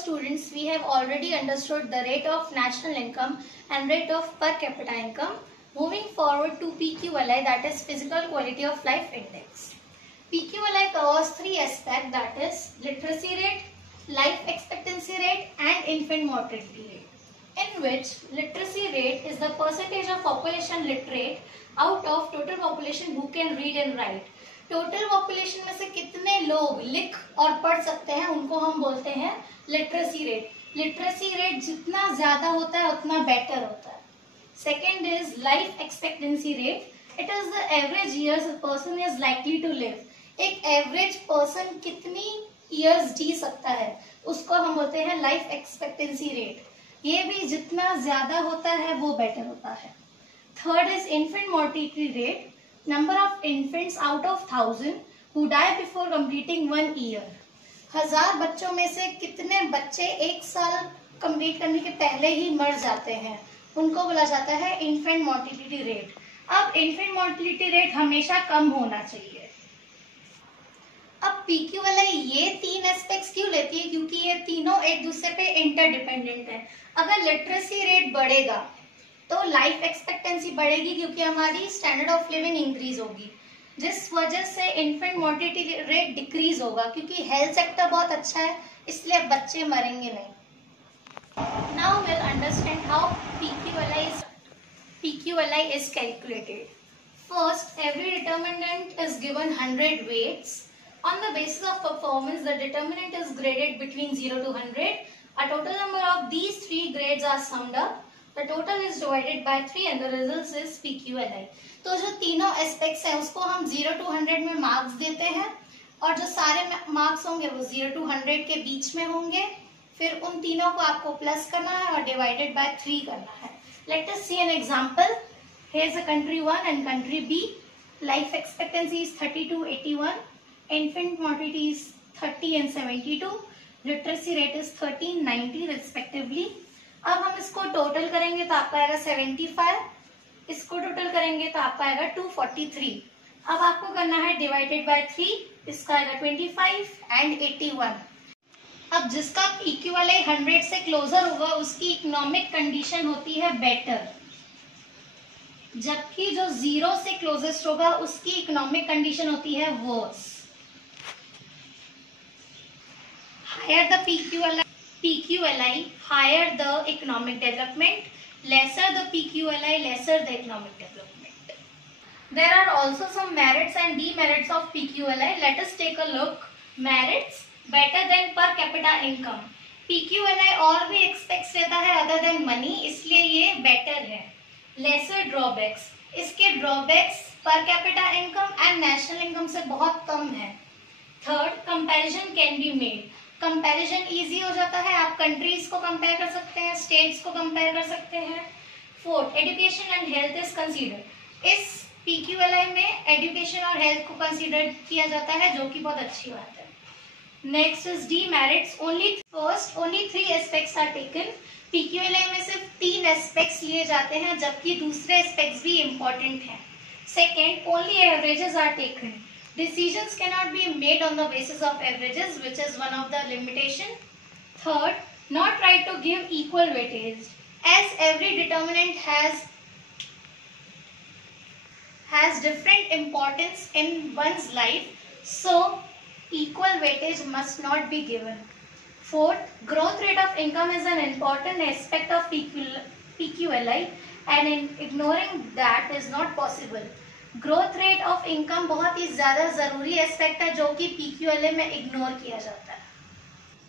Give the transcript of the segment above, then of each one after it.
students, we have already understood the rate of national income and rate of per capita income. Moving forward to PQLI, that is Physical Quality of Life Index. PQLI covers three aspects, that is literacy rate, life expectancy rate and infant mortality rate. In which literacy rate is the percentage of population literate out of total population who can read and write. Total population में से कितने लोग लिख और पढ़ सकते हैं उनको हम बोलते हैं लिटरेसी रेट. लिटरेसी रेट जितना ज्यादा होता है उतना बेटर होता है. Second is life expectancy rate. It is the average years a person is likely to live. एक एवरेज पर्सन कितनी ईयर्स जी सकता है उसको हम बोलते हैं लाइफ एक्सपेक्टेंसी रेट. ये भी जितना ज्यादा होता है वो बेटर होता है. Third is infant mortality rate. Number of infants out of 1000 who die before completing 1 year. 1000 बच्चों में से कितने बच्चे एक साल कंप्लीट करने के पहले ही मर जाते हैं उनको बोला जाता है इन्फेंट मोर्टिलिटी रेट. अब इन्फेंट मोर्टिलिटी रेट हमेशा कम होना चाहिए. अब PQLI ये तीन एस्पेक्ट्स क्यों लेती है? क्योंकि ये तीनों एक दूसरे पे इंटरडिपेंडेंट है. अगर लिटरेसी रेट बढ़ेगा तो लाइफ एक्सपेक्टेंसी बढ़ेगी क्योंकि हमारी स्टैंडर्ड ऑफ लिविंग इंक्रीज होगी, जिस वजह से इन्फेंट मोर्टिलिटी रेट डिक्रीज होगा क्योंकि हेल्थ सेक्टर बहुत अच्छा है इसलिए बच्चे मरेंगे नहीं. Now will understand how PQLI is calculated. First, every determinant is given 100 weights. On the basis of performance, the determinant is graded between 0 to 100. A total number of these three grades are summed up. The total is divided by 3 and the result is PQLI. तो जो तीनों aspects हैं उसको हम 0 to 100 में marks देते हैं और जो सारे मार्क्स होंगे वो 0 to 100 के बीच में होंगे. फिर उन तीनों को आपको प्लस करना है और डिवाइडेड बाय 3 करना है. Let us see an example. Here is a country 1 and country B. Life expectancy is 30 to 81. Infant mortality is 30 and 72. Literacy rate is 13, 90 respectively. अब हम इसको टोटल करेंगे तो आपका आएगा 75. इसको टोटल करेंगे तो आपका आएगा 243. अब आपको करना है डिवाइडेड बाय 3. इसका आएगा 25 एंड 81. अब जिसका PQLI 100 से क्लोजर होगा उसकी इकोनॉमिक कंडीशन होती है बेटर, जबकि जो 0 से क्लोजेस्ट होगा उसकी इकोनॉमिक कंडीशन होती है worse. Higher the PQLI, higher the economic development, lesser the PQLI, lesser the economic development. There are also some merits and demerits of PQLI. Let us take a look. Merits, better than per capita income. PQLI और भी expect लेता है other than money, इसलिए ये better है. Lesser drawbacks, इसके drawbacks per capita income and national income से बहुत कम है. Third, comparison can be made. Comparison easy हो जाता है, आप कंट्रीज को कंपेयर कर सकते हैं, स्टेट्स को कंपेयर कर सकते हैं. Fourth, education and health is considered. इस PQLI में एजुकेशन और हेल्थ को कंसीडर किया जाता है जो कि बहुत अच्छी बात है. Next is demerits. Only 3 aspects are taken. PQLI में सिर्फ 3 एस्पेक्ट्स लिए जाते हैं जबकि दूसरे एस्पेक्ट्स भी इम्पोर्टेंट हैं. Second, only averages are taken. Decisions cannot be made on the basis of averages, which is one of the limitation. Third, not right to give equal weightage, as every determinant has different importance in one's life, so equal weightage must not be given. Fourth, growth rate of income is an important aspect of PQLI, and ignoring that is not possible. Growth rate of income बहुत ही ज्यादा जरूरी aspect है जो कि PQLI में ignore किया जाता है.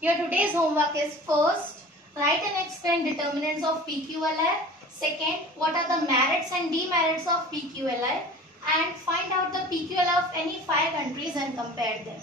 Your today's homework is first, write and explain determinants of PQLI. Second, what are the merits and demerits of PQLI, and find out the PQLI of any 5 countries and compare them.